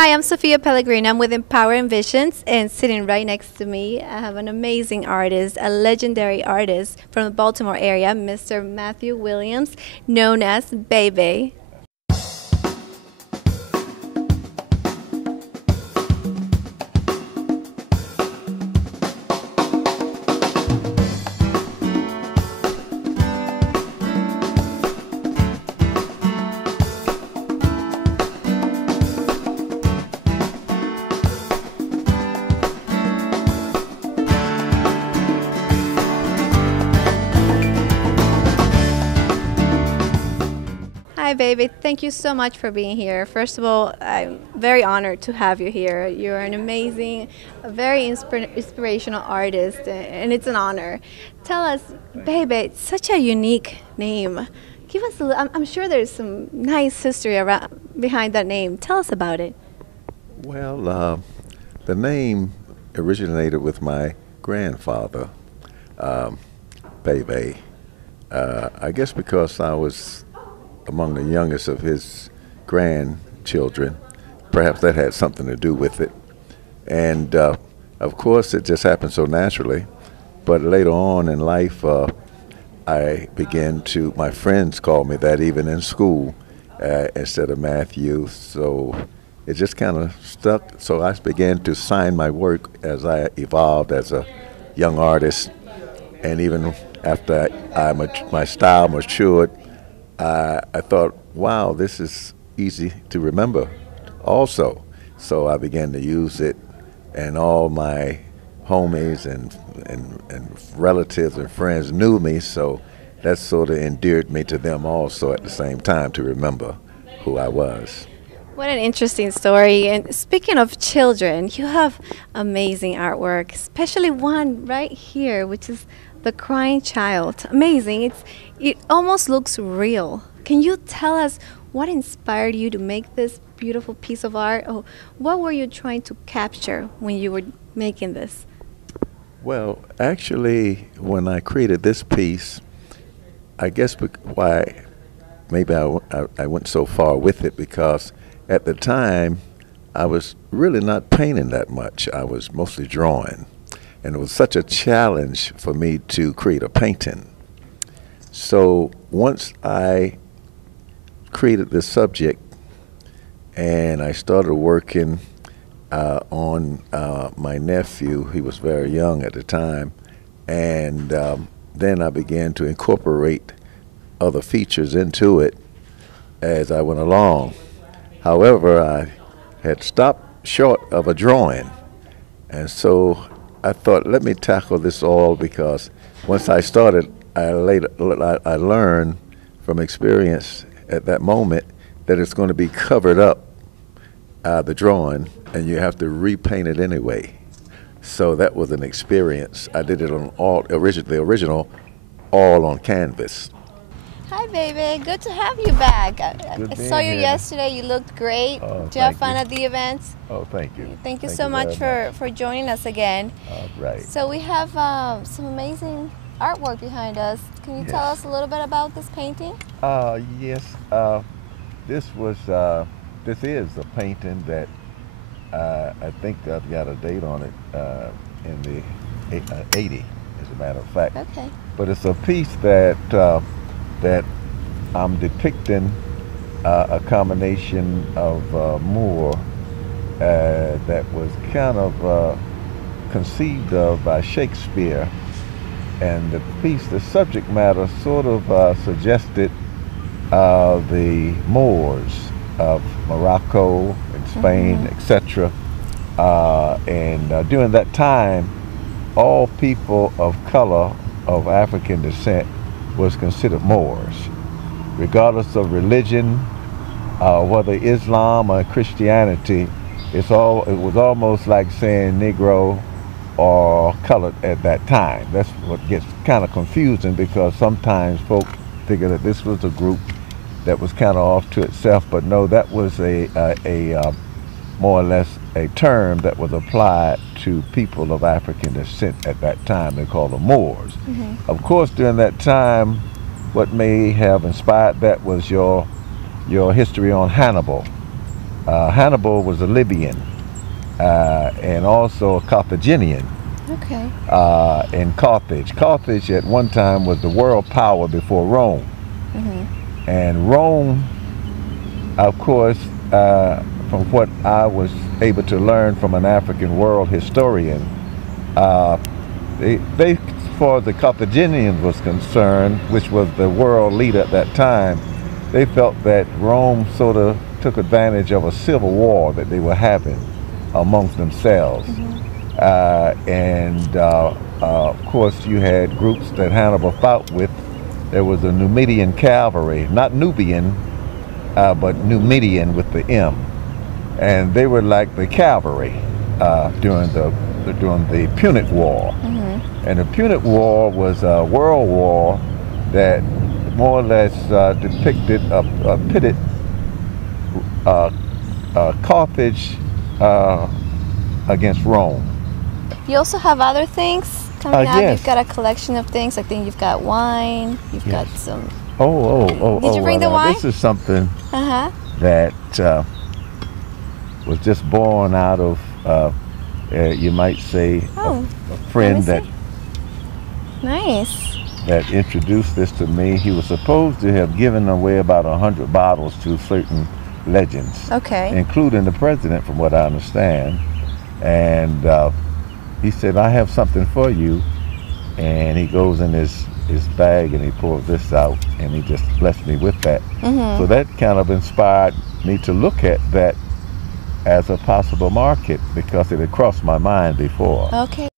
Hi, I'm Sophia Pellegrini. I'm with Empower and Visions, and sitting right next to me, I have an amazing artist, a legendary artist from the Baltimore area, Mr. Matthew Williams, known as BAYBAY. Hi, baby. Thank you so much for being here. First of all, I'm very honored to have you here. You're an amazing, a very inspirational artist, and it's an honor. Tell us, BAYBAY, it's such a unique name. Give us I'm sure there's some nice history around behind that name. Tell us about it. Well, the name originated with my grandfather, BAYBAY. I guess because I was among the youngest of his grandchildren. Perhaps that had something to do with it. And of course, it just happened so naturally. But later on in life, I began to, my friends called me that even in school instead of Matthew. So it just kind of stuck. So I began to sign my work as I evolved as a young artist. And even after my style matured, I thought, wow, this is easy to remember also. So I began to use it, and all my homies and relatives and friends knew me, so that sort of endeared me to them also at the same time to remember who I was. What an interesting story. And speaking of children, you have amazing artwork, especially one right here, which is the crying child. Amazing. It almost looks real. Can you tell us what inspired you to make this beautiful piece of art? Or what were you trying to capture when you were making this? Well, actually, when I created this piece, I guess why maybe I went so far with it, because at the time I was really not painting that much. I was mostly drawing. And it was such a challenge for me to create a painting. So once I created this subject and I started working on my nephew, he was very young at the time, and then I began to incorporate other features into it as I went along. However, I had stopped short of a drawing, and so I thought, let me tackle this all, because once I started, I learned from experience at that moment that it's going to be covered up, the drawing, and you have to repaint it anyway. So that was an experience. I did it on the original, all on canvas. Hi, baby. Good to have you back. I saw you yesterday. You looked great. Did you have fun at the events? Oh, thank you. Thank you so much for joining us again. All right. So we have some amazing artwork behind us. Can you tell us a little bit about this painting? Yes. This is a painting that I think I've got a date on it in the 80, as a matter of fact. Okay. But it's a piece that I'm depicting a combination of Moore that was kind of conceived of by Shakespeare, and the subject matter sort of suggested the Moors of Morocco and Spain, etc. And during that time, all people of color of African descent was considered Moors, regardless of religion, whether Islam or Christianity. It was almost like saying Negro or colored at that time. That's what gets kind of confusing, because sometimes folk figure that this was a group that was kind of off to itself, but no, that was a more or less a term that was applied to people of African descent at that time. They called them Moors. Of course, during that time, what may have inspired that was your history on Hannibal. Hannibal was a Libyan and also a Carthaginian Okay. in Carthage. Carthage at one time was the world power before Rome. And Rome, of course, from what I was able to learn from an African world historian, they, as far as the Carthaginians was concerned, which was the world leader at that time, they felt that Rome sort of took advantage of a civil war that they were having amongst themselves. Of course, you had groups that Hannibal fought with. There was a Numidian cavalry, not Nubian, but Numidian with the M. And they were like the cavalry during the Punic War. And the Punic War was a world war that more or less depicted a pitted Carthage against Rome. You also have other things coming up. Yes. You've got a collection of things. I think you've got wine. You've got some. Did you bring the wine? This is something Uh-huh. that was just born out of, you might say, Oh, a friend let me Nice. that introduced this to me. He was supposed to have given away about 100 bottles to certain legends, Okay. including the president, from what I understand. And he said, I have something for you. And he goes in his bag and he pulls this out and he just blessed me with that. So that kind of inspired me to look at that as a possible market because it had crossed my mind before. Okay.